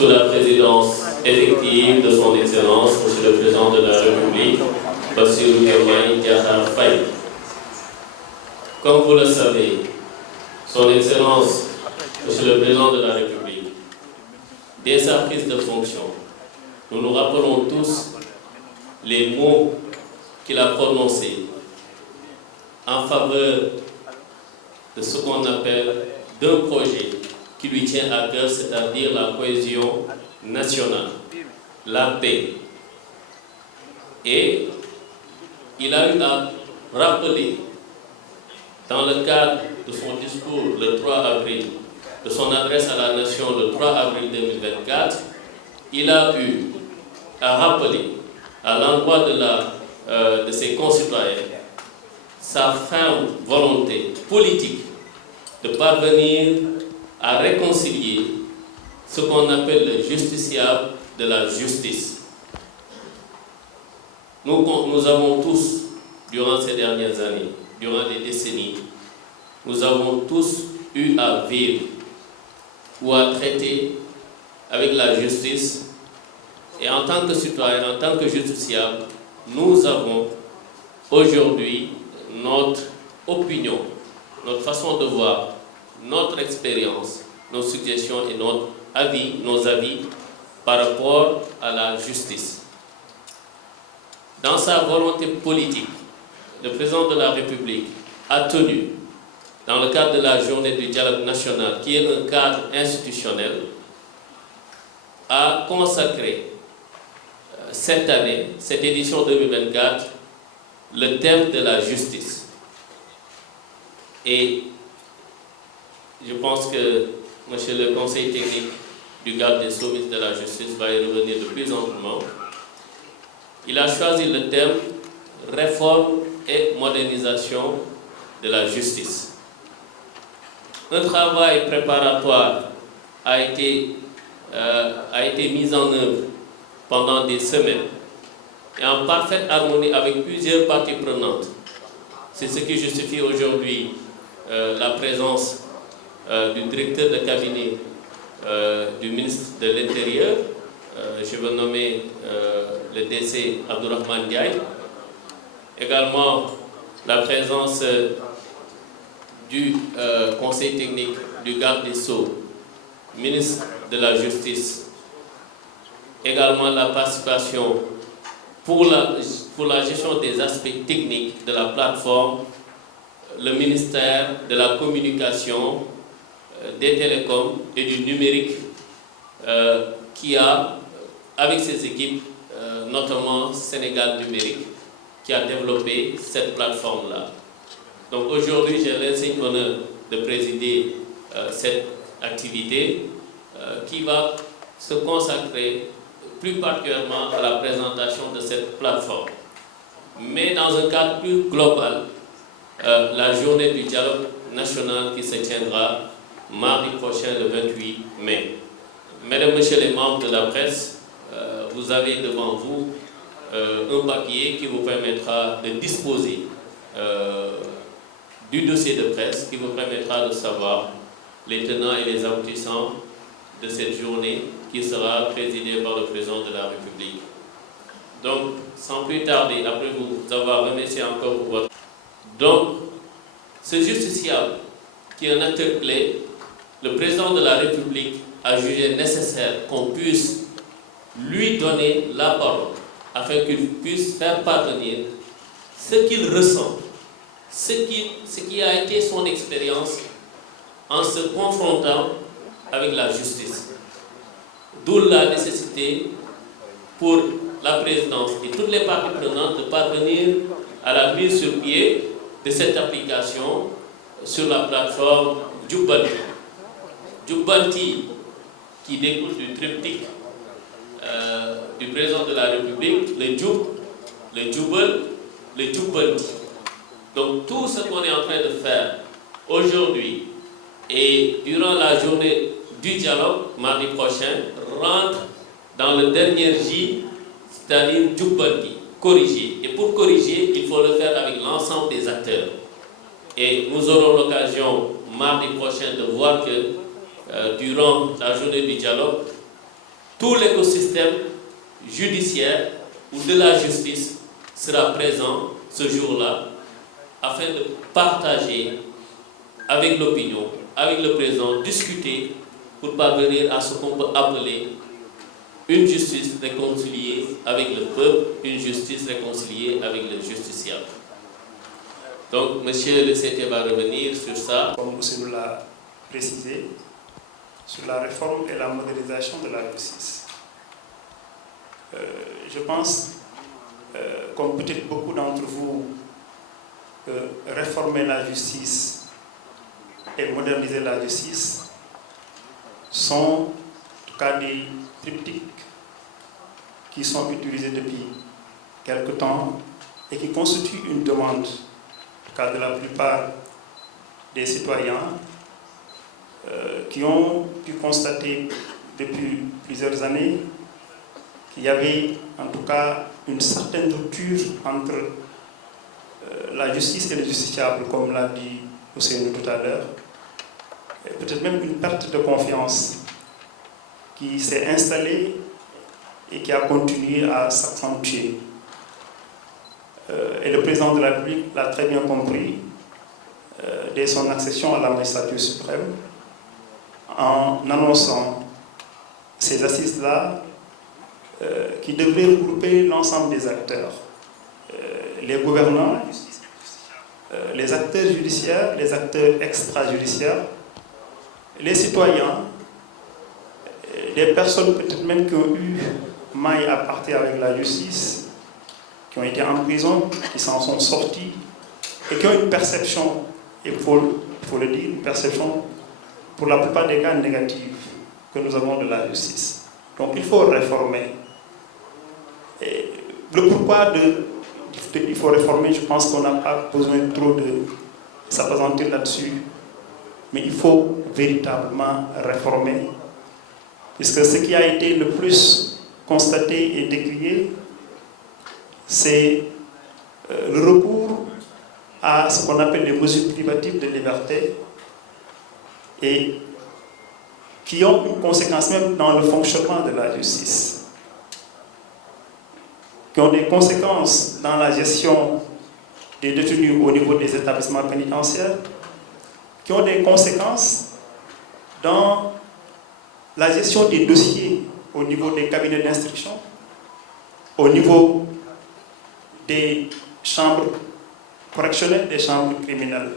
sous la présidence effective de son Excellence, Monsieur le Président de la République, Bassirou Diomaye Diakhar Faye. Comme vous le savez, son Excellence, Monsieur le Président de la République, dès sa prise de fonction, nous nous rappelons tous les mots qu'il a prononcés en faveur de ce qu'on appelle d'un projet qui lui tient à cœur, c'est-à-dire la cohésion nationale, la paix. Et il a eu à rappeler, dans le cadre de son discours le 3 avril, de son adresse à la nation le 3 avril 2024, il a eu à rappeler à l'endroit de ses concitoyens sa ferme volonté politique de parvenir à réconcilier ce qu'on appelle le justiciable de la justice. Nous avons tous, durant ces dernières années, durant des décennies, nous avons tous eu à vivre ou à traiter avec la justice. Et en tant que citoyen, en tant que justiciable, nous avons aujourd'hui notre opinion, notre façon de voir, notre expérience, nos suggestions et nos avis par rapport à la justice. Dans sa volonté politique, le président de la République a tenu, dans le cadre de la journée du dialogue national, qui est un cadre institutionnel, à consacrer cette année, cette édition 2024, le thème de la justice. Et je pense que Monsieur le Conseil technique du garde des Sceaux, ministre de la Justice, va y revenir de plus amplement. Il a choisi le thème « Réforme et modernisation de la justice ». Un travail préparatoire a été mis en œuvre pendant des semaines et en parfaite harmonie avec plusieurs parties prenantes. C'est ce qui justifie aujourd'hui la présence du directeur de cabinet du ministre de l'Intérieur, je veux nommer le DC Abdourahmane Ndiaye, également la présence du conseil technique du garde des Sceaux, ministre de la Justice, également la participation pour la gestion des aspects techniques de la plateforme, le ministère de la Communication, des télécoms et du numérique qui a, avec ses équipes, notamment Sénégal Numérique, qui a développé cette plateforme-là. Donc aujourd'hui, j'ai l'insigne honneur de présider cette activité qui va se consacrer plus particulièrement à la présentation de cette plateforme. Mais dans un cadre plus global, la journée du dialogue national qui se tiendra mardi prochain, le 28 mai. Mesdames, Messieurs les membres de la presse, vous avez devant vous un papier qui vous permettra de disposer du dossier de presse, qui vous permettra de savoir les tenants et les aboutissants de cette journée qui sera présidée par le président de la République. Donc, sans plus tarder, après vous avoir remercié encore pour votre... Donc, ce justiciable, qui est un acteur clé, le président de la République a jugé nécessaire qu'on puisse lui donner la parole afin qu'il puisse faire parvenir ce qu'il ressent, ce qui a été son expérience en se confrontant avec la justice. D'où la nécessité pour la présidence et toutes les parties prenantes de parvenir à la mise sur pied de cette application sur la plateforme Jubbanti. Jubbanti, qui découle du triptyque du président de la République, le Jub, le Jubal, le Jubbanti. Donc tout ce qu'on est en train de faire aujourd'hui et durant la journée du dialogue, mardi prochain, rentre dans le dernier J, c'est-à-dire Jubbanti, corriger. Et pour corriger, il faut le faire avec l'ensemble des acteurs. Et nous aurons l'occasion, mardi prochain, de voir que durant la journée du dialogue, tout l'écosystème judiciaire ou de la justice sera présent ce jour-là afin de partager avec l'opinion, avec le président, discuter pour parvenir à ce qu'on peut appeler une justice réconciliée avec le peuple, une justice réconciliée avec le justiciable. Donc, monsieur le CT va revenir sur ça. Comme vous l'a précisé, sur la réforme et la modernisation de la justice. Je pense, comme peut-être beaucoup d'entre vous, que réformer la justice et moderniser la justice sont en tout cas des triptyques qui sont utilisés depuis quelque temps et qui constituent une demande, en tout cas de la plupart des citoyens, qui ont pu constater depuis plusieurs années qu'il y avait en tout cas une certaine rupture entre la justice et le justiciable, comme l'a dit Ousseynou tout à l'heure, et peut-être même une perte de confiance qui s'est installée et qui a continué à s'accentuer. Et le président de la République l'a très bien compris dès son accession à la magistrature suprême, en annonçant ces assises-là qui devraient regrouper l'ensemble des acteurs, les gouvernants, les acteurs judiciaires, les acteurs extrajudiciaires, les citoyens, des personnes peut-être même qui ont eu maille à partir avec la justice, qui ont été en prison, qui s'en sont sortis et qui ont une perception, il faut le dire, une perception pour la plupart des cas négative que nous avons de la justice. Donc il faut réformer. Et le pourquoi il faut réformer, je pense qu'on n'a pas besoin trop de s'appesantir là-dessus, mais il faut véritablement réformer, puisque ce qui a été le plus constaté et décrié, c'est le recours à ce qu'on appelle les mesures privatives de liberté, et qui ont une conséquence même dans le fonctionnement de la justice, qui ont des conséquences dans la gestion des détenus au niveau des établissements pénitentiaires, qui ont des conséquences dans la gestion des dossiers au niveau des cabinets d'instruction, au niveau des chambres correctionnelles, des chambres criminelles.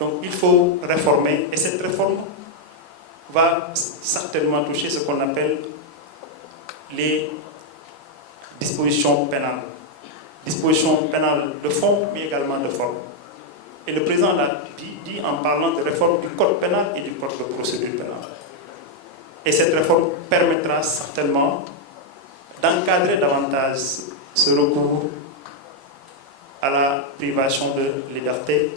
Donc il faut réformer, et cette réforme va certainement toucher ce qu'on appelle les dispositions pénales. Dispositions pénales de fond, mais également de forme. Et le président l'a dit en parlant de réforme du code pénal et du code de procédure pénale. Et cette réforme permettra certainement d'encadrer davantage ce recours à la privation de liberté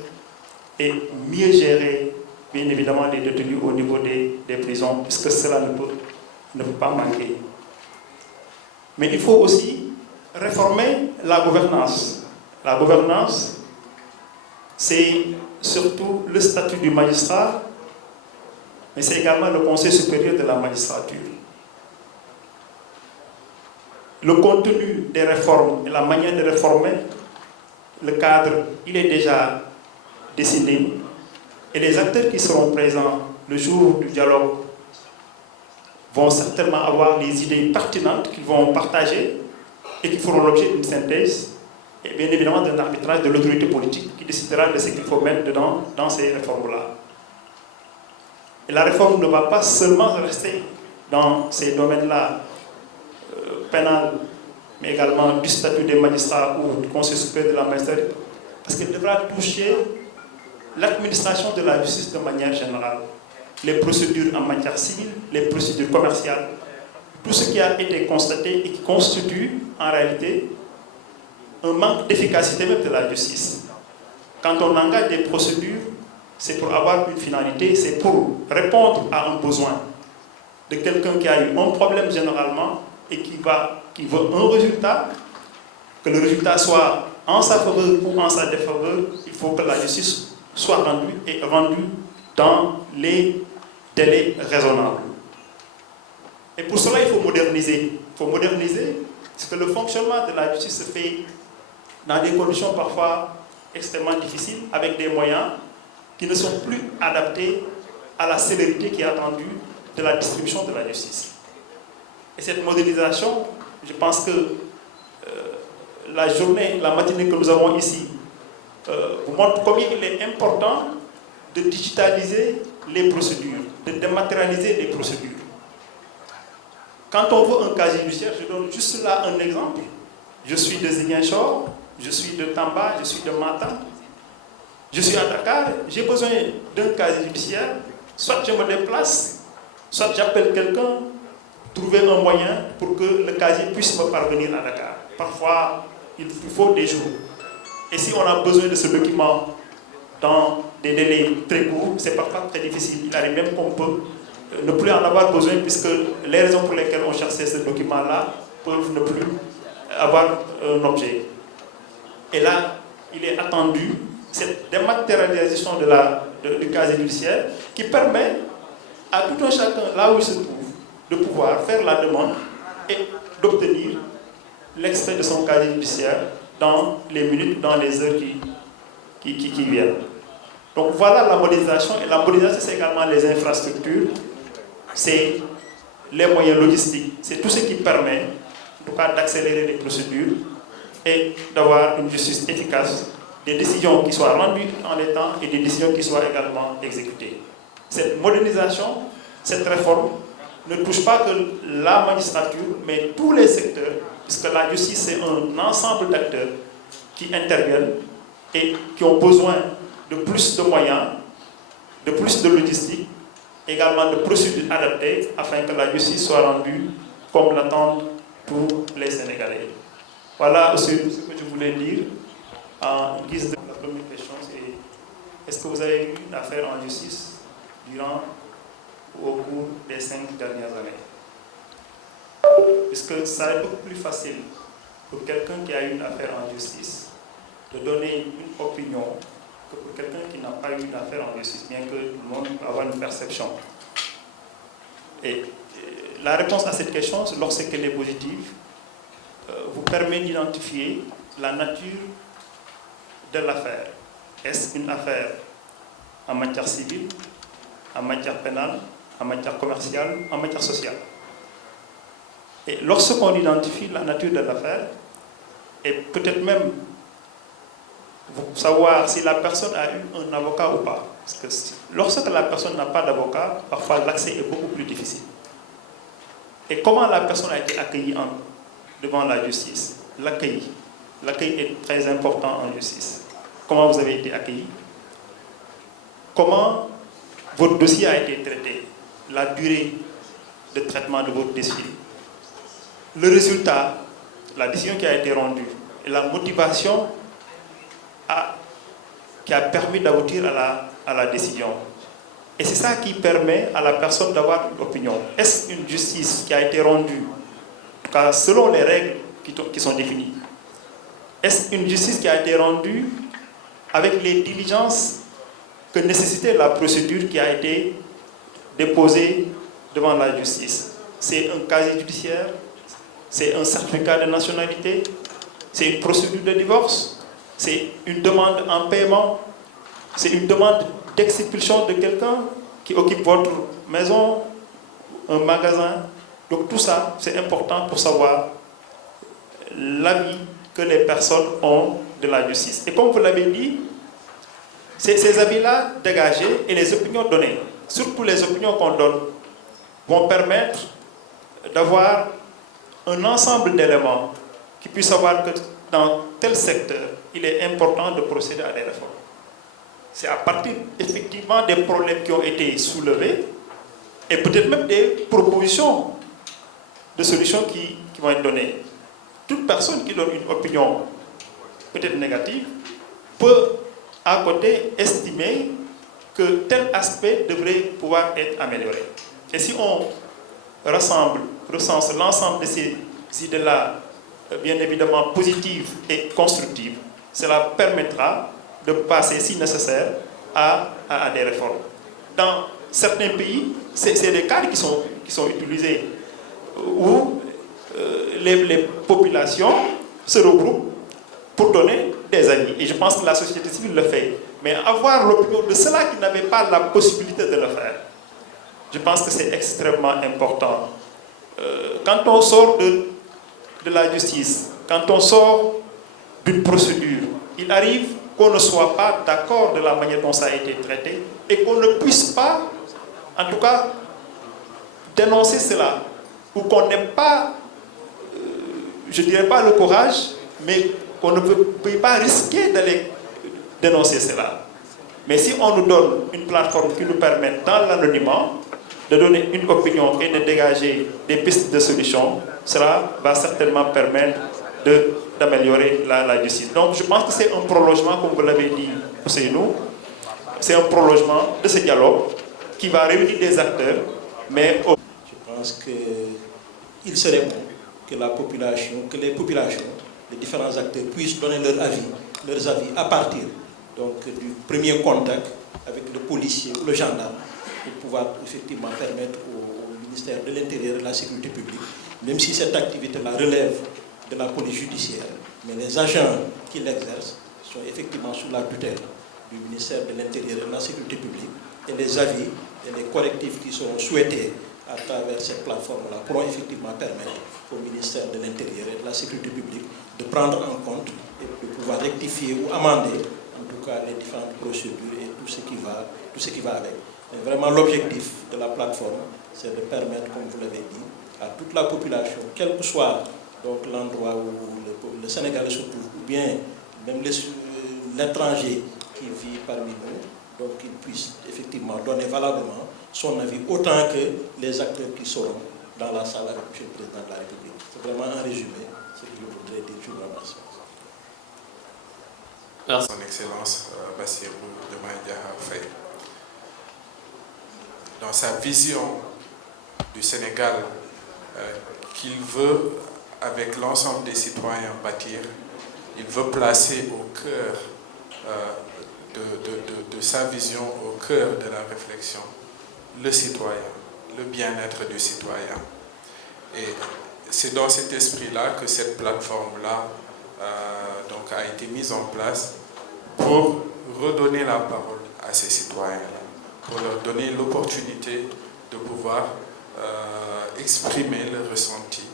et mieux gérer, bien évidemment, les détenus au niveau des prisons, puisque cela ne peut pas manquer. Mais il faut aussi réformer la gouvernance. La gouvernance, c'est surtout le statut du magistrat, mais c'est également le Conseil supérieur de la magistrature. Le contenu des réformes et la manière de réformer, le cadre, il est déjà dessiné, et les acteurs qui seront présents le jour du dialogue vont certainement avoir des idées pertinentes qu'ils vont partager et qui feront l'objet d'une synthèse et bien évidemment d'un arbitrage de l'autorité politique qui décidera de ce qu'il faut mettre dedans dans ces réformes-là. Et la réforme ne va pas seulement rester dans ces domaines-là, pénal, mais également du statut des magistrats ou du Conseil supérieur de la magistrature, parce qu'elle devra toucher l'administration de la justice de manière générale, les procédures en matière civile, les procédures commerciales, tout ce qui a été constaté et qui constitue en réalité un manque d'efficacité même de la justice. Quand on engage des procédures, c'est pour avoir une finalité, c'est pour répondre à un besoin de quelqu'un qui a eu un problème généralement et qui veut un résultat, que le résultat soit en sa faveur ou en sa défaveur. Il faut que la justice soit rendue et rendue dans les délais raisonnables. Et pour cela, il faut moderniser. Il faut moderniser parce que le fonctionnement de la justice se fait dans des conditions parfois extrêmement difficiles, avec des moyens qui ne sont plus adaptés à la célérité qui est attendue de la distribution de la justice. Et cette modernisation, je pense que la journée, la matinée que nous avons ici, vous montre combien il est important de digitaliser les procédures, de dématérialiser les procédures. Quand on veut un casier judiciaire, je donne juste là un exemple. Je suis de Ziguinchor, je suis de Tamba, je suis de Matam, je suis à Dakar, j'ai besoin d'un casier judiciaire, soit je me déplace, soit j'appelle quelqu'un, trouver un moyen pour que le casier puisse me parvenir à Dakar. Parfois, il faut des jours. Et si on a besoin de ce document dans des délais très courts, c'est parfois très difficile. Il arrive même qu'on peut ne plus en avoir besoin, puisque les raisons pour lesquelles on cherchait ce document-là peuvent ne plus avoir un objet. Et là, il est attendu cette dématérialisation du casier judiciaire qui permet à tout un chacun, là où il se trouve, de pouvoir faire la demande et d'obtenir l'extrait de son casier judiciaire dans les minutes, dans les heures qui viennent. Donc voilà la modernisation. Et la modernisation, c'est également les infrastructures, c'est les moyens logistiques, c'est tout ce qui permet en tout cas d'accélérer les procédures et d'avoir une justice efficace, des décisions qui soient rendues en les temps et des décisions qui soient également exécutées. Cette modernisation, cette réforme ne touche pas que la magistrature, mais tous les secteurs, puisque la justice c'est un ensemble d'acteurs qui interviennent et qui ont besoin de plus de moyens, de plus de logistique, également de procédures adaptées afin que la justice soit rendue comme l'attendent tous les Sénégalais. Voilà aussi ce que je voulais dire en guise de la première question, c'est est-ce que vous avez eu une affaire en justice durant ou au cours des 5 dernières années? Puisque ça est beaucoup plus facile pour quelqu'un qui a eu une affaire en justice de donner une opinion que pour quelqu'un qui n'a pas eu une affaire en justice, bien que tout le monde peut avoir une perception. Et la réponse à cette question, lorsqu'elle est positive, vous permet d'identifier la nature de l'affaire. Est-ce une affaire en matière civile, en matière pénale, en matière commerciale, en matière sociale? Et lorsqu'on identifie la nature de l'affaire, et peut-être même savoir si la personne a eu un avocat ou pas. Parce que lorsque la personne n'a pas d'avocat, parfois l'accès est beaucoup plus difficile. Et comment la personne a été accueillie devant la justice? L'accueil. L'accueil est très important en justice. Comment vous avez été accueilli? Comment votre dossier a été traité? La durée de traitement de votre dossier? Le résultat, la décision qui a été rendue, et la motivation qui a permis d'aboutir à la décision. Et c'est ça qui permet à la personne d'avoir une opinion. Est-ce une justice qui a été rendue, car selon les règles qui sont définies? Est-ce une justice qui a été rendue avec les diligences que nécessitait la procédure qui a été déposée devant la justice? C'est un casier judiciaire, c'est un certificat de nationalité, c'est une procédure de divorce, c'est une demande en paiement, c'est une demande d'expulsion de quelqu'un qui occupe votre maison, un magasin. Donc tout ça, c'est important pour savoir l'avis que les personnes ont de la justice. Et comme vous l'avez dit, ces avis-là dégagés et les opinions données, surtout les opinions qu'on donne, vont permettre d'avoir un ensemble d'éléments qui puissent savoir que dans tel secteur, il est important de procéder à des réformes. C'est à partir effectivement des problèmes qui ont été soulevés et peut-être même des propositions de solutions qui vont être données. Toute personne qui donne une opinion peut-être négative peut à côté estimer que tel aspect devrait pouvoir être amélioré. Et si on recense l'ensemble de ces idées-là, bien évidemment positives et constructives, cela permettra de passer, si nécessaire, à des réformes. Dans certains pays, c'est des cadres qui sont utilisés. où les populations se regroupent pour donner des avis. Et je pense que la société civile le fait. Mais avoir l'opinion de ceux-là qui n'avaient pas la possibilité de le faire, je pense que c'est extrêmement important. Quand on sort de la justice, quand on sort d'une procédure, il arrive qu'on ne soit pas d'accord de la manière dont ça a été traité et qu'on ne puisse pas, en tout cas, dénoncer cela, ou qu'on n'ait pas, je ne dirais pas le courage, mais qu'on ne peut pas risquer d'aller dénoncer cela. Mais si on nous donne une plateforme qui nous permet, dans l'anonymat, de donner une opinion et de dégager des pistes de solutions, cela va certainement permettre d'améliorer la justice. Donc je pense que c'est un prolongement, comme vous l'avez dit, c'est nous, c'est un prolongement de ce dialogue qui va réunir des acteurs, mais... Je pense qu'il serait bon que les populations, les différents acteurs puissent donner leurs avis à partir donc, du premier contact avec le policier ou le gendarme, pour pouvoir effectivement permettre au ministère de l'Intérieur et de la Sécurité publique, même si cette activité-là relève de la police judiciaire, mais les agents qui l'exercent sont effectivement sous la tutelle du ministère de l'Intérieur et de la Sécurité publique, et les avis et les correctifs qui seront souhaités à travers cette plateforme-là pourront effectivement permettre au ministère de l'Intérieur et de la Sécurité publique de prendre en compte et de pouvoir rectifier ou amender en tout cas les différentes procédures et tout ce qui va avec. Et vraiment l'objectif de la plateforme, c'est de permettre, comme vous l'avez dit, à toute la population, quel que soit donc l'endroit où le Sénégalais se trouve, ou bien même l'étranger qui vit parmi nous, donc qu'il puisse effectivement donner valablement son avis, autant que les acteurs qui seront dans la salle avec M. le Président de la République. C'est vraiment un résumé, ce que je voudrais dire. Je vous remercie. Merci. Son Excellence Bassirou Diomaye Diakhar Faye. Dans sa vision du Sénégal qu'il veut, avec l'ensemble des citoyens, bâtir, il veut placer au cœur de sa vision, au cœur de la réflexion, le citoyen, le bien-être du citoyen. Et c'est dans cet esprit-là que cette plateforme-là donc a été mise en place pour redonner la parole à ces citoyens-là, pour leur donner l'opportunité de pouvoir exprimer leurs ressentis,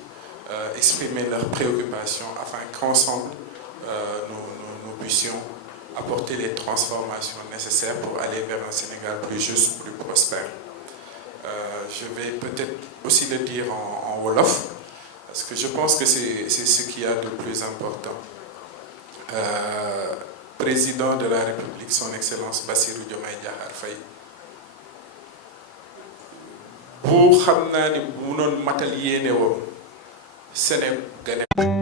exprimer leurs préoccupations, afin qu'ensemble nous puissions apporter les transformations nécessaires pour aller vers un Sénégal plus juste, plus prospère. Je vais peut-être aussi le dire en Wolof, parce que je pense que c'est ce qu'il y a de plus important. Président de la République, son Excellence Bassirou Diomaye Diakhar Faye, bu xam naa ni bu mënoon matal yéene woon Sénégalais